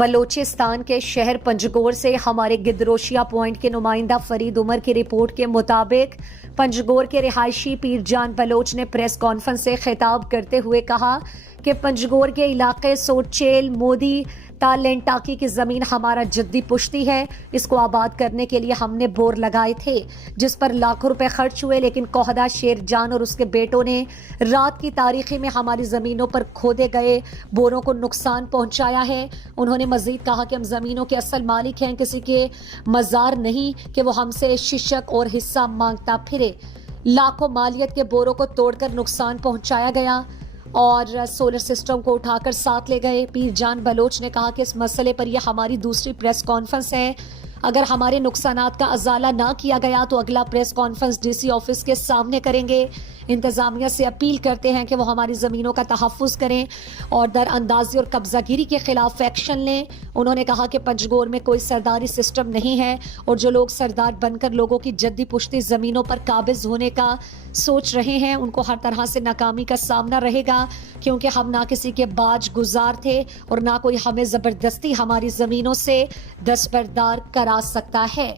بلوچستان کے شہر پنجگور سے ہمارے گدروشیا پوائنٹ کے نمائندہ فرید عمر کی رپورٹ کے مطابق پنجگور کے رہائشی پیر جان بلوچ نے پریس کانفرنس سے خطاب کرتے ہوئے کہا کہ پنجگور کے علاقے سوچیل مودی تالینڈ ٹاکی کی زمین ہمارا جدی پشتی ہے. اس کو آباد کرنے کے لیے ہم نے بور لگائے تھے جس پر لاکھوں روپے خرچ ہوئے, لیکن کوہدہ شیر جان اور اس کے بیٹوں نے رات کی تاریخی میں ہماری زمینوں پر کھودے گئے بوروں کو نقصان پہنچایا ہے. انہوں نے مزید کہا کہ ہم زمینوں کے اصل مالک ہیں, کسی کے مزار نہیں کہ وہ ہم سے ششک اور حصہ مانگتا پھرے. لاکھوں مالیت کے بوروں کو توڑ کر نقصان پہنچایا گیا اور سولر سسٹم کو اٹھا کر ساتھ لے گئے. پیر جان بلوچ نے کہا کہ اس مسئلے پر یہ ہماری دوسری پریس کانفرنس ہے. اگر ہمارے نقصانات کا ازالہ نہ کیا گیا تو اگلا پریس کانفرنس ڈی سی آفس کے سامنے کریں گے. انتظامیہ سے اپیل کرتے ہیں کہ وہ ہماری زمینوں کا تحفظ کریں اور در اندازی اور قبضہ گیری کے خلاف ایکشن لیں. انہوں نے کہا کہ پنجگور میں کوئی سرداری سسٹم نہیں ہے اور جو لوگ سردار بن کر لوگوں کی جدی پشتی زمینوں پر قابض ہونے کا سوچ رہے ہیں ان کو ہر طرح سے ناکامی کا سامنا رہے گا, کیونکہ ہم نہ کسی کے باج گزار تھے اور نہ کوئی ہمیں زبردستی ہماری زمینوں سے دستبردار کرا سکتا ہے.